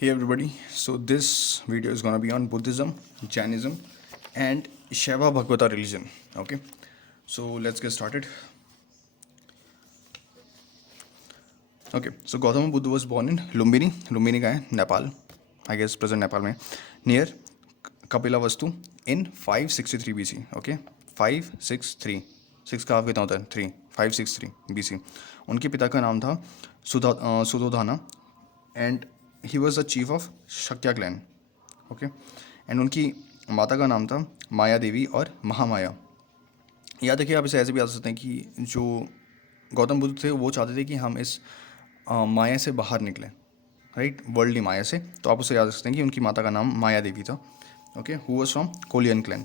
Hey everybody, so this video is gonna be on Buddhism, Jainism, and Shaiva Bhagavata religion. Okay, so let's get started. Okay, so Gautama Buddha was born in Lumbini. Lumbini का है Nepal, I guess present Nepal में, near Kapilavastu in 563 BC. Okay, 563. 6 का half कितना होता है 3 563 BC. उनके पिता का नाम था Suddhodana and he was the chief of Shakya clan. Okay, and उनकी माता का नाम था माया देवी और महामाया. याद देखिए, आप इसे ऐसे भी याद सकते हैं कि जो गौतम बुद्ध थे वो चाहते थे कि हम इस माया से बाहर निकलें, राइट, वर्ल्डली माया से. तो आप उसे याद रख सकते हैं कि उनकी माता का नाम माया देवी था. Okay, who was from Koliyan clan.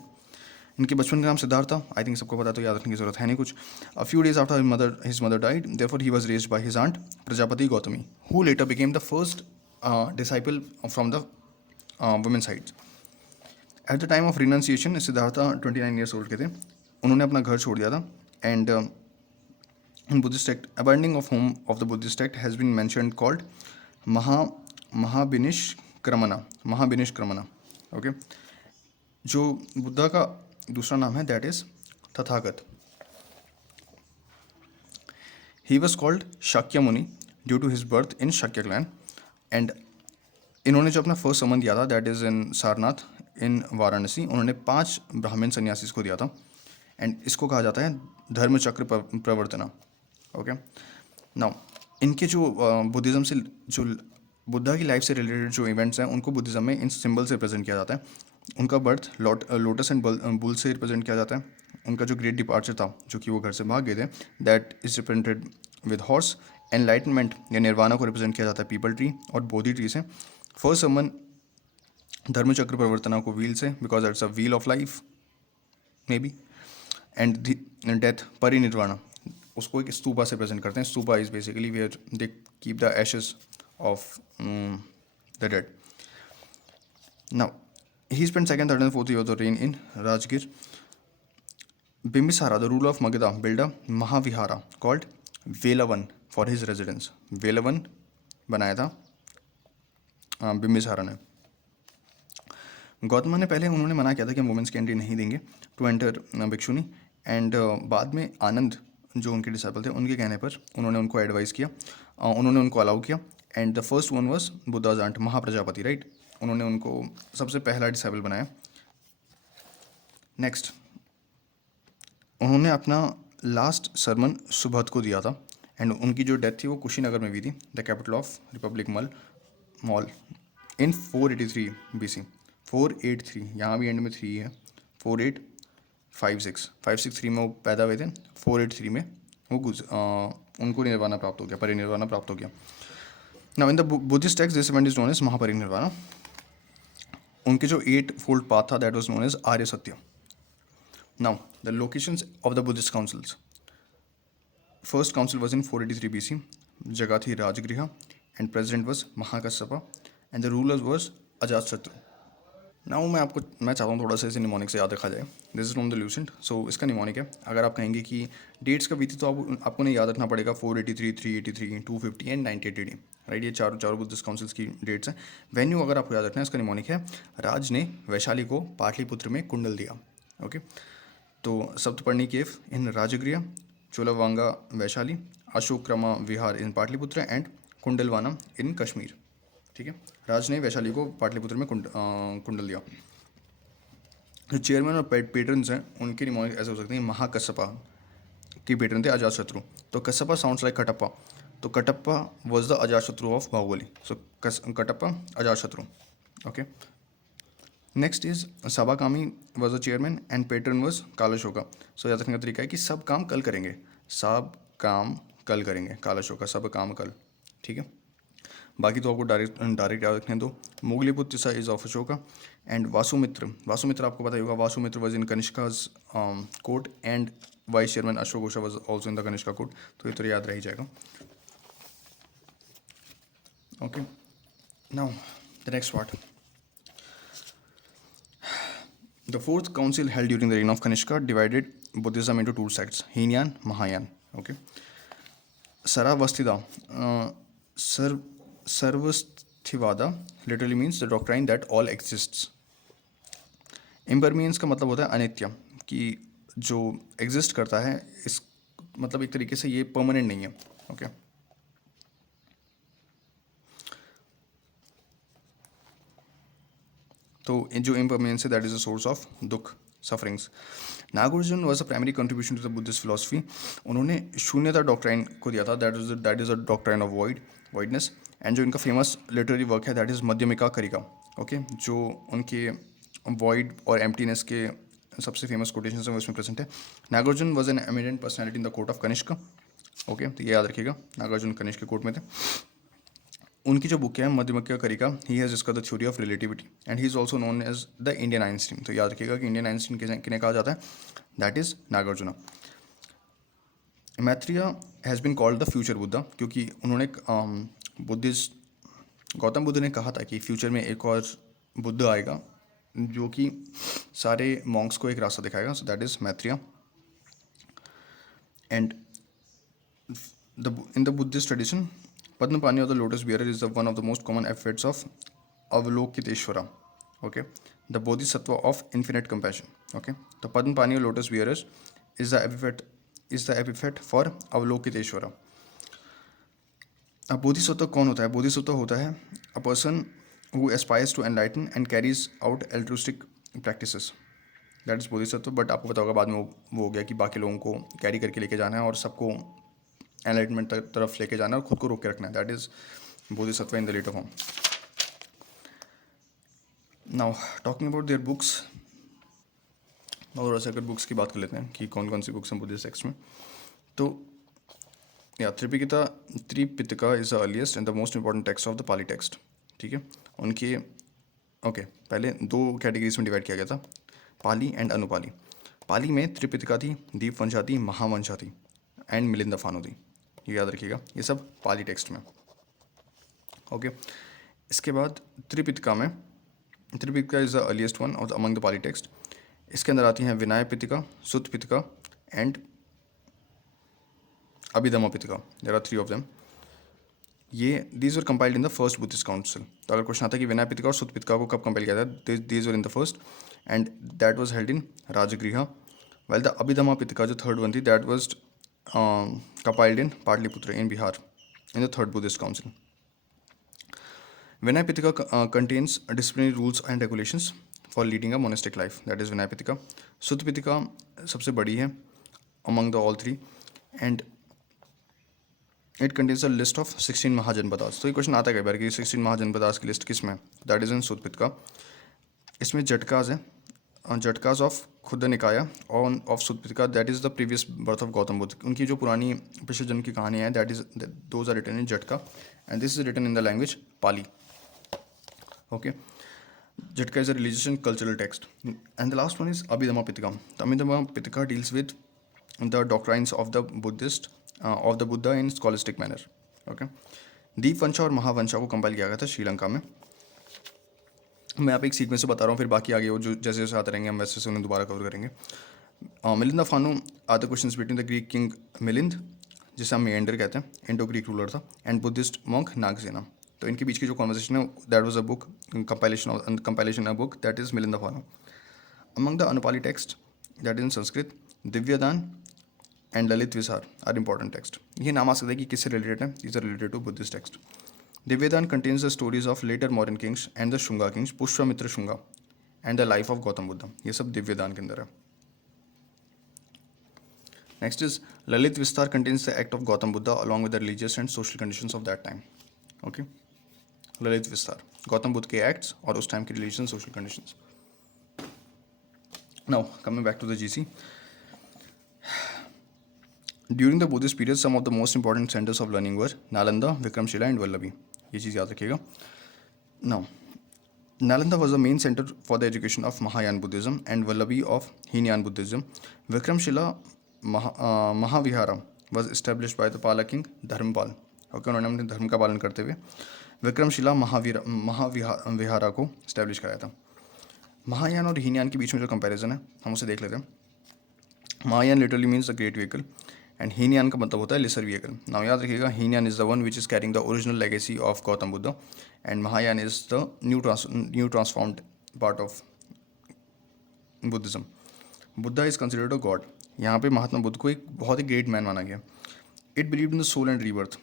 इनके बचपन का नाम सिद्धार्थ था. आई थिंक सबको पता, तो याद रखने की जरूरत है नहीं कुछ. A few days after his mother died, therefore he was raised by his aunt Prajapati Gautami, who later became the first disciple from the women side. At the time of renunciation Siddhartha 29 years old के थे. उन्होंने अपना घर छोड़ दिया था. And in Buddhist text, abandoning of home of the Buddhist text has been mentioned called Mahabhinishkramana. Okay, जो बुद्धा का दूसरा नाम है that is Tathagata. He was called Shakya Muni due to his birth in Shakya clan. And इन्होंने जो अपना फर्स्ट समन दिया था that is in Sarnath in Varanasi, उन्होंने 5 ब्राह्मण सन्यासी को दिया था. एंड इसको कहा जाता है धर्मचक्र प्रवर्तना. ओके, नाउ इनके जो बुद्धिज़्म से जो बुद्धा की लाइफ से रिलेटेड जो इवेंट्स हैं उनको बुद्धिज़्म में इन सिंबल से रिप्रेजेंट किया जाता है. उनका बर्थ लोटस एंड बुल से रिप्रेजेंट किया जाता है. उनका जो ग्रेट डिपार्चर था, जो कि वो घर से भाग गए थे, that is represented with horse. Enlightenment या निर्वाणा को रिप्रेजेंट किया जाता है पीपल ट्री और बोधि ट्री से. फर्स्ट समन धर्मचक्र प्रवर्तना को व्हील से, because it's a wheel of life maybe. And death Parinirvana, उसको एक स्तूपा से प्रेजेंट करते हैं. Stupa is basically where they keep the ashes of the dead. Now he spent second, third, and fourth year of the reign in Rajgir. Bimbisara, the ruler of Magadha, built a Mahavihara called Velavan for his residence. Velavan बनाया था बिम्बिसारा ने. गौतम ने पहले उन्होंने मना किया था कि हम वुमेंस की एंट्री नहीं देंगे टू एंटर भिक्षुनी. एंड बाद में आनंद जो उनके डिसाइपल थे, उनके कहने पर उन्होंने उनको एडवाइस किया, उन्होंने उनको अलाउ किया. And the first one was Buddha's aunt Mahaprajapati, right. उन्होंने उनको सबसे पहला डिसाइपल बनाया. नेक्स्ट, उन्होंने अपना लास्ट सरमन सुबहत को दिया था. एंड उनकी जो डेथ थी वो कुशीनगर में हुई थी, the capital of Republic mall, in 483 BC. 483, यहाँ भी एंड में 3 है. 563 में वो पैदा हुए थे. 483 में वो उनको निर्वाणा प्राप्त हो गया, परिनिर्वाणा प्राप्त हो गया. Now in the Buddhist text this event is known as Mahaparinirvana. उनके जो 8 फोल्ड पाथ था that was known as Arya Satya. Now the locations of the Buddhist councils. First council was in 483 BC. जगह थी Rajgriha. And president was Mahakashyapa and the ruler was Ajatashatru. Now मैं चाहता हूँ थोड़ा सा इसे निमोनिक से याद रखा जाए. This is from the Lucent. So इसका निमोनिक है. अगर आप कहेंगे कि डेट्स कब हुई थी, तो आपको नहीं याद रखना पड़ेगा 483, 383, 250 एंड 98 AD, राइट. ये चारों बुद्धिस्ट काउंसिल्स की डेट्स हैं. वेन्यू अगर आपको याद रखना है, इसका निमोनिक है राज ने वैशाली को पाटलिपुत्र में कुंडल दिया. ओके, तो सप्तपर्णी केव इन राजगृह, चोलावांगा वैशाली, अशोक्रमा विहार इन पाटलिपुत्र एंड कुंडलवाना इन कश्मीर. ठीक है, राज ने वैशाली को पाटलिपुत्र में कुंडल दिया. जो चेयरमैन और पेट्रन्स हैं उनके निमोनिक ऐसे हो सकते हैं. महाकश्यपा के पेट्रन थे अजातशत्रु. तो कश्यपा साउंड्स लाइक कटप्पा, तो Kattappa was the Ajatashatru of Baahubali. So Kattappa Ajatashatru. Okay, next is Sabakami was the chairman and patron was Kalashoka. So याद रखने का तरीका है कि सब काम कल करेंगे, कालाशोका, सब काम कल. ठीक है, बाकी तो आपको डायरेक्ट याद रखने दो. Moggaliputta is of Ashoka. And Vasumitra आपको पता ही होगा. Vasumitra was in Kanishka's court and vice chairman Ashok was also in the Kanishka court. तो ये तो याद रह ही जाएगा. Okay, now the next part. The fourth council held during the reign of Kanishka divided Buddhism into 2 sects, Hinayana, Mahayana. Okay, Sarvastivada इम्पर्मियंथिवादा literally means the doctrine that all exists. Impermanence का मतलब होता है अनित्य, कि जो एग्जिस्ट करता है इस मतलब एक तरीके से ये परमानेंट नहीं है। ओके तो जो इम्पर्मियंस है that is a source of dukh, sufferings. Nagarjuna was a primary contribution to the Buddhist philosophy. उन्होंने शून्यता डॉक्ट्राइन को दिया था, that is a doctrine of voidness. And जो इनका फेमस लिटरेरी वर्क है that is Madhyamika Karika. Okay जो उनके वॉइड और एम्प्टीनेस के सबसे फेमस कोटेशन है वो इसमें प्रेजेंट है। Nagarjuna was an eminent personality in the court of Kanishka. Okay तो ये याद रखिएगा, नागार्जुन कनिष्क के कोर्ट में थे। उनकी जो बुक है Madhyamika Karika, he has discussed the theory of relativity and he is also known as the Indian Einstein. तो याद रखिएगा कि इंडियन आइंस्टीन किन्हें कहा जाता है, that is Nagarjuna. Maitreya has been called the future Buddha, क्योंकि उन्होंने बुद्धिस्ट गौतम बुद्ध ने कहा था कि फ्यूचर में एक और बुद्ध आएगा जो कि सारे मॉन्क्स को एक रास्ता दिखाएगा। So that is Maitreya. And in the Buddhist tradition, Padmapani or the lotus bearer is one of the most common epithets of Avalokiteshvara. Okay, the Bodhisattva of infinite compassion. Okay, the Padmapani or lotus bearer is the epithet for Avalokiteshvara. अब बोधिसत्व कौन होता है? बोधिसत्व होता है a person who aspires to enlighten and carries out altruistic practices. That is Bodhisattva. But आपको पता होगा बाद में वो हो गया कि बाकी लोगों को कैरी करके लेके जाना है और सबको एनलाइटमेंट तरफ लेके जाना है और खुद को रोक के रखना है। That is Bodhisattva in the letter form. Now talking about their books, और अगर बुक्स की बात कर लेते हैं कि कौन कौन सी बुक्स हैं बुद्धिस्ट टेक्स्ट में। तो या Tripitaka is the earliest and the most important text of the Pali text. ठीक है, उनके पहले दो कैटेगरीज में डिवाइड किया गया था, पाली एंड अनुपाली। पाली में त्रिपिटका थी, दीपवंशा थी, महावंशा थी एंड मिलिंदफानु थी। ये याद रखिएगा, ये सब पाली टेक्स्ट में। ओके इसके बाद त्रिपिटका में, Tripitaka is the earliest one of among the Pali text. इसके अंदर आती हैं Vinaya Pitaka, Sutta Pitaka and Abhidhamma Pitaka. There are 3 of them. ये these were compiled in the first Buddhist council. तो अगर क्वेश्चन आता है कि विनय पिटका और सुत्त पिटका को कब कंपाइल किया था, these were in the first and that was held in Rajgriha. Well the Abhidhamma Pitaka जो थर्ड वन थी that was compiled in Patliputra in Bihar in the third Buddhist council. Vinaya Pitaka contains disciplinary rules and regulations for leading a monastic life. That is Vinaya Pitaka. Sutta Pitaka सबसे बड़ी है among the all 3 and it contains a list of 16 mahajanapadas. तो ये question आता है कई बार कि 16 महाजनपदास की लिस्ट किस में है? That is in Sutta Pitaka. इसमें जटकाज है, जटकाज ऑफ खुद निकाया और of Sutta Pitaka, that is the previous birth of Gautam Buddha. उनकी जो पुरानी पिछले जन्म की कहानी है that is those are written in Jataka and this is written in the language Pali. Okay Jataka is a religious and cultural text and the last one is Abhidhamma Pitaka. Abhidhamma Pitaka deals with the doctrines of the Buddhist of the Buddha in scholastic manner. Okay Dipavamsa और महावंशा को compile किया गया था श्रीलंका में। मैं आप एक sequence से बता रहा हूँ, फिर बाकी आगे वो जो जैसे जैसे आते रहेंगे हम वैसे से उन्हें दोबारा कवर करेंगे। Milindapanho are the questions between the Greek king Milind, जिसे हम मेंडर कहते हैं, इंडो ग्रीक रूलर था, एंड बुद्धिस्ट मॉन्क नागसेना। तो इनके बीच की जो कॉन्वर्सेशन है that was a book compilation a book that is Milindapanho. Among the अनुपाली text that is in Sanskrit, Divyadan and Lalit Vistar are important text. ये नाम आ सकता है कि किससे रिलेटेड है, is related to Buddhist text. Divyadan contains the stories of later modern kings and the Shunga kings, Pushpamitra Shunga, and the life of Gautam Buddha. ये सब दिव्यदान के अंदर है। Next is Lalit Vistar contains the act of Gautam Buddha along with the religious and social conditions of that time. Okay, Lalit विस्तार गौतम बुद्ध के acts और उस time के religious and social conditions. Now coming back to the GC. During the Buddhist period, some of the most important centers of learning were Nalanda, Vikramshila, and Vallabhi. ये चीज़ याद रखिएगा। Now, Nalanda was the main center for the education of Mahayana Buddhism and Vallabhi of Hinayan Buddhism. Vikramshila Mahavihara was established by the Pala king Dharmapal. Okay, उन्होंने अपने धर्म का पालन करते हुए विक्रमशिला महाविहारा को इस्टेब्लिश कराया था। महायान और हीनयान के बीच में जो कंपैरिजन है हम उसे देख लेते हैं। Mahayana literally means the great vehicle and Hinayana का मतलब होता है लेसर व्हीकल. नाउ याद रखिएगा, Hinayana is the one which is carrying the original legacy of Gautam Buddha and Mahayana is the new transformed part of Buddhism. Buddha is considered a God. यहाँ पे महात्मा बुद्ध को एक बहुत ही ग्रेट मैन माना गया. It believe in the soul and rebirth.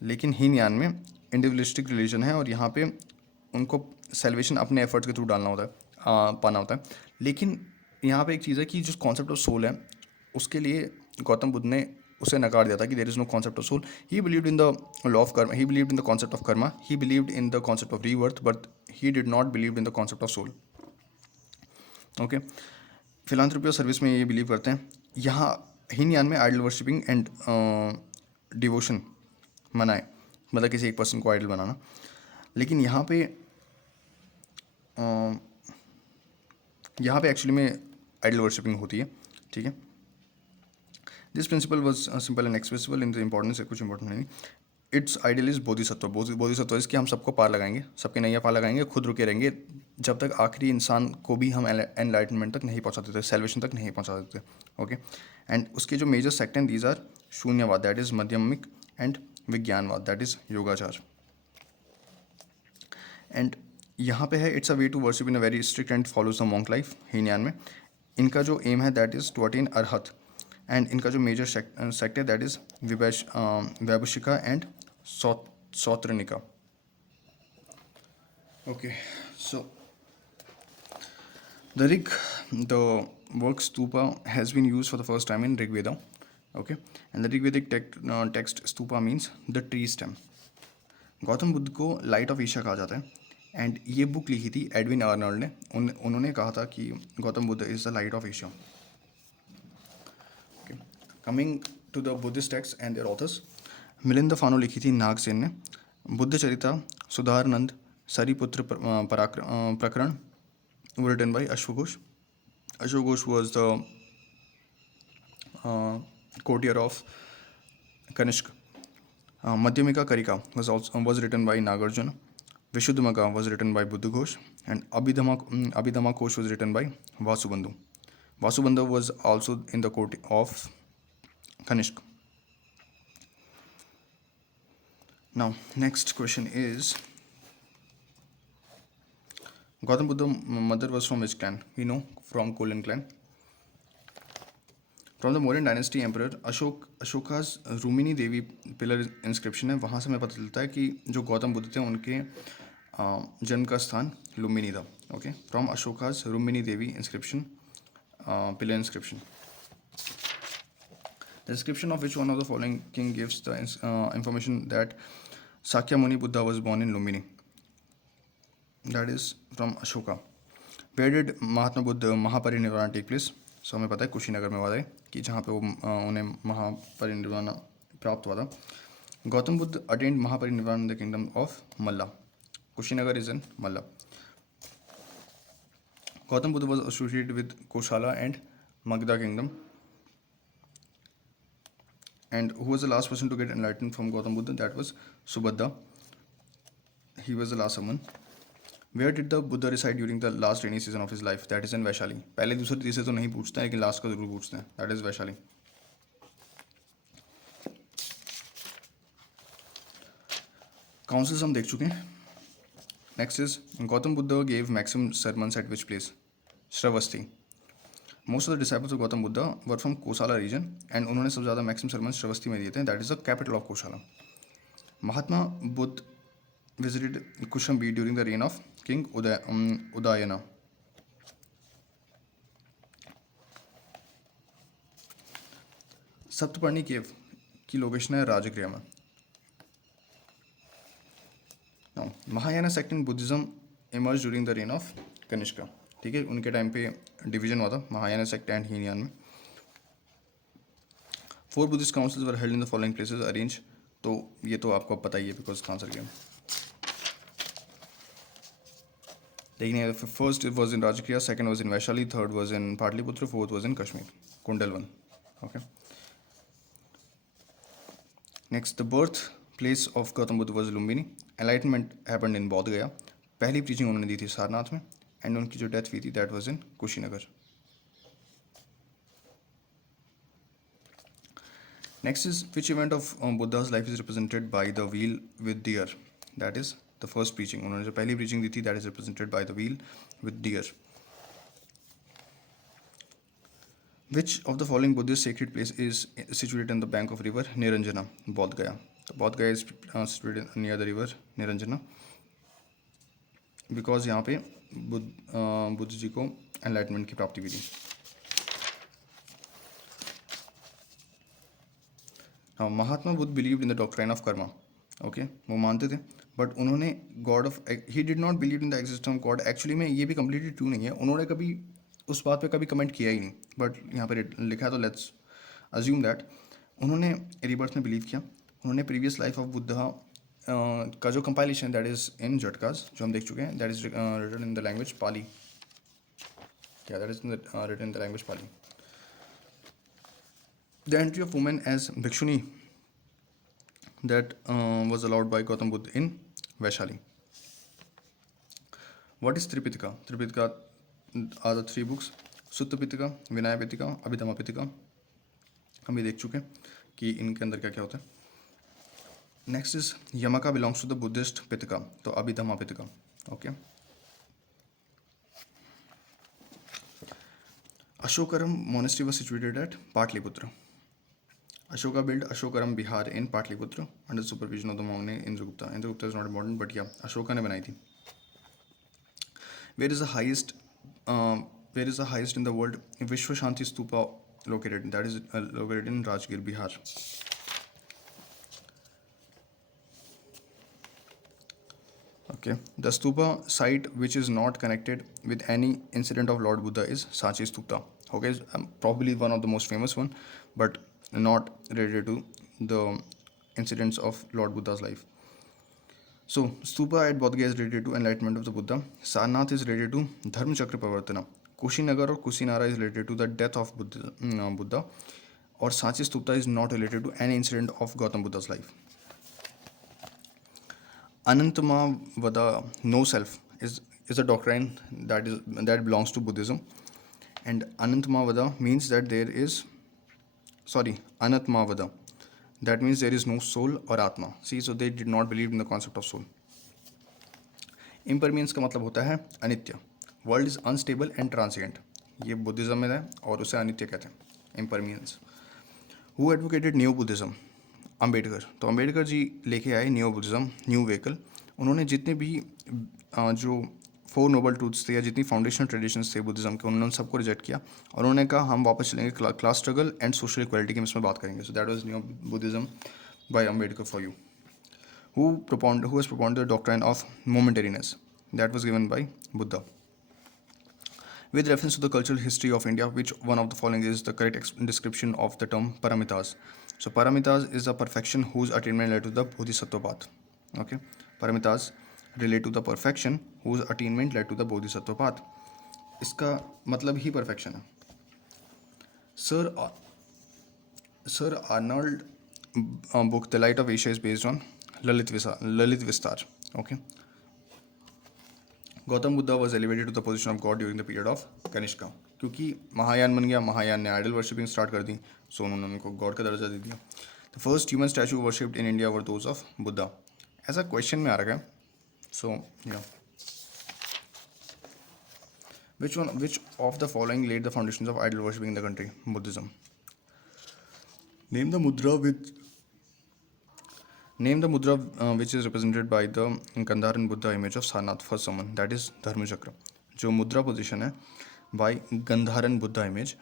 लेकिन हीनयान में individualistic religion है और यहाँ पे उनको सेल्वेशन अपने एफर्ट्स के थ्रू डालना होता है, पाना होता है. लेकिन यहाँ पे एक चीज़ है कि जो कॉन्सेप्ट ऑफ सोल है उसके लिए गौतम बुद्ध ने उसे नकार दिया था कि there is no concept of soul. He believed in the law of karma, he believed in the concept of karma, he believed in the concept of rebirth, but he did not believe in the concept of soul. Okay, philanthropy और service में ये believe करते हैं. यहाँ हीनयान में idol worshipping and devotion मनाए, मतलब किसी एक पर्सन को आइडल बनाना. लेकिन यहाँ पे एक्चुअली में आइडल वर्शिपिंग होती है. ठीक है, this principle was simple and expressible in the importance. कुछ इंपॉर्टेंट नहीं. It's ideal is Bodhisattva. Bodhisattva इसके हम सबको पार लगाएंगे, सबके नैया पार लगाएंगे, खुद रुके रहेंगे जब तक आखिरी इंसान को भी हम एनलाइटनमेंट तक नहीं पहुंचा देते, सेल्वेशन तक नहीं पहुंचा देते. ओके, एंड उसके जो मेजर सेक्ट हैं these are Shunyavada, that is Madhyamika, and Vijnanavada, that is Yogachara. And यहाँ पे है it's a way to worship in a very strict and follows the monk life. Hinayana में इनका जो एम है that is to attain Arhat. And इनका जो मेजर सेक्ट है that is Vaibhashika and Sautrantika. Okay, so the work stupa has been used for the first time in Rig Veda. Okay, and the Rigvedic text stupa means the tree stem. Gautam Buddha को light of Asia कहा जाता है. And ये book लिखी थी Edwin Arnold ने. उन्होंने कहा था कि Gautam Buddha is the light of Asia. Coming to the Buddhist text and their authors, Milind Panho लिखी थी नागसेन ने. बुद्ध चरिता, सुधारनंद, सरीपुत्र प्रकरण were written by Ashwaghosh. Ashwaghosh was the courtier of Kanishk. Madhyamika Karika was written by Nagarjuna. Vishuddhimagga was written by Buddhaghosh, and Abhidhamma Kosh was written by Vasubandhu. Vasubandhu was also in the court of Kanishk. Now, next question is, Gautam Buddha's mother was from which clan? We know, from Kolan clan. From the Mauryan dynasty emperor Ashoka's Rummini Devi pillar inscription है. वहाँ से हमें पता चलता है कि जो गौतम बुद्ध थे उनके जन्म का स्थान लुम्बिनी था. Okay, from Ashoka's Rummini Devi inscription, pillar inscription. The description of which one of the following king gives the information that Sakya Muni Buddha was born in Lumbini? That is from Ashoka. Where did Mahatma Buddha Mahaparinirvana take place? So हमें पता है कुशीनगर में हुआ था कि जहाँ पे वो उन्हें महापरिनिर्वाण प्राप्त हुआ था. Gautam Buddha attend Mahaparinirvan in the kingdom of Malla. Kushinagar is in Malla. Gautam Buddha was associated with Koshala and Magda kingdom. And who was the last person to get enlightened from Gautam Buddha? That was Subhadra. He was the last one. Where did the Buddha reside during the last rainy season of his life? That is in Vaishali. पहले दूसरे तीसरे तो नहीं पूछते हैं, लेकिन last का जरूर पूछते हैं. That is Vaishali. Councils हम देख चुके हैं. Next is Gautam Buddha gave maximum sermons at which place? Shravasti. Most of the disciples of Gautam Buddha were from Kosala region, and उन्होंने सबसे ज़्यादा maximum sermons श्रावस्ती में दिए थे. That is the capital of Kosala. Mahatma Buddha visited Kushambi during the reign of King Udayana. सप्तपर्णी केव की location है राजगृह में. Now, Mahayana sect in Buddhism emerged during the reign of Kanishka. ठीक है, उनके टाइम पे डिवीजन हुआ था महायाना सेक्ट एंड हीनयान में. 4 Buddhist councils were held in the following places arranged. तो ये तो आपको पता ही है बिकॉज आंसर किया. लेकिन first was in Rajgriha, second was in Vaishali, third was in Pataliputra, fourth was in Kashmir, Kundalvan. Okay, next the birth place of Gautam Buddha was Lumbini. Enlightenment happened in Bodh Gaya. पहली preaching उन्होंने दी थी सारनाथ में. एंड उनकी जो डेथ हुई थी that was in Kushinagar. Next is which event of Buddha's life is represented by the wheel with deer? That is the first preaching. उन्होंने जो पहली preaching दी थी, that is represented by the wheel with deer. Which of the following Buddhist sacred place is situated in the bank of river Niranjana? Bodh Gaya. So Bodh Gaya is situated near the river Niranjana because यहाँ पे बुद्ध जी को enlightenment की प्राप्ति हुई थी. हाँ, Mahatma Buddha believed in the doctrine of karma. Okay, वो मानते थे, बट उन्होंने god of he did not believe in the existence of god. Actually में ये भी कम्प्लीटली ट्रू नहीं है. उन्होंने कभी उस बात पे कभी कमेंट किया ही नहीं, बट यहाँ पे लिखा है तो लेट्स अज्यूम दैट उन्होंने रीबर्थ में बिलीव किया. उन्होंने प्रीवियस लाइफ ऑफ बुद्धा का जो compilation that is in Jatakas जो हम देख चुके हैं, that is written in the language Pali. क्या that is written in the language Pali. The entry of women as bhikshuni that was allowed by Gautam Buddha in Vaishali. What is Tripitaka? Tripitaka are the three books: Sutta Pitaka, Vinaya Pitaka, Abhidhamma Pitaka. हम ये देख चुके हैं कि इनके अंदर क्या क्या होता है. Next is Yamaka belongs to the Buddhist Pitaka, तो Abhidhamma Pitaka. Okay. Ashokaram monastery was situated at Patliputra. Ashoka built Ashokaram Bihar in Patliputra under the supervision of the monk Indragupta. Indragupta is not important, but yeah, Ashoka ने बनाई थी. Where is the highest in the world Vishwa Shanti Stupa located? That is located in Rajgir, Bihar. Okay, the stupa site which is not connected with any incident of Lord Buddha is Sachi Stupa. Okay, probably one of the most famous one, but not related to the incidents of Lord Buddha's life. So, stupa at Bodh Gaya is related to enlightenment of the Buddha. Sarnath is related to Dharma Chakra Pravartana. Kushinagar or Kusinara is related to the death of Buddha. Or Sachi Stupa is not related to any incident of Gautam Buddha's life. Anantama-vada, no self, is a doctrine that belongs to Buddhism. And Anantama-vada means that there is Anatmavada. That means there is no soul or Atma. See, so they did not believe in the concept of soul. Impermanence का मतलब होता है अनित्य. World is unstable and transient. ये Buddhism में है और उसे अनित्य कहते हैं. Impermanence. Who advocated Neo Buddhism? Ambedkar. तो अम्बेडकर जी लेके आए न्यू बुद्धिज्म, न्यू व्हीकल. उन्होंने जितने भी जो 4 नोबल ट्रूथ्स थे या जितनी फाउंडेशनल ट्रेडिशंस थे बुद्धिज्म के, उन्होंने सबको रिजेक्ट किया और उन्होंने कहा हम वापस चलेंगे class struggle and social equality की इसमें बात करेंगे. So that was new Buddhism by Ambedkar for you. Who has propounded the doctrine of momentariness? That was given by Buddha. With reference to the cultural history of India, which one of the following is the correct description of the term paramitas? So paramitas is a perfection whose attainment led to the bodhisattva path. Okay, paramitas relate to the perfection whose attainment led to the bodhisattva path. इसका मतलब ही perfection है. Sir Arnold book The Light of Asia is based on Lalit Vistar. Okay. Gautam Buddha was elevated to the position of god during the period of Kanishka. क्योंकि महायान बन गया, महायान ने idol worshipping start कर दी, सो उन्होंने उनको गॉड का दर्जा दे दिया. The first human statue worshipped in India were those of Buddha. ऐसा क्वेश्चन में आ रहा है. So which of the following led the foundations of idol worshipping in the country? Buddhism. Name the mudra which is represented by the Gandharan Buddha image of Sarnath first summon, that is Dharma Chakra. जो मुद्रा position है by Gandharan Buddha image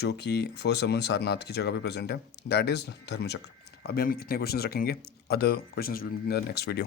जो कि first समन सारनाथ की जगह पे present है, that is धर्म चक्र. अभी हम इतने क्वेश्चंस रखेंगे, other questions will be in the next video.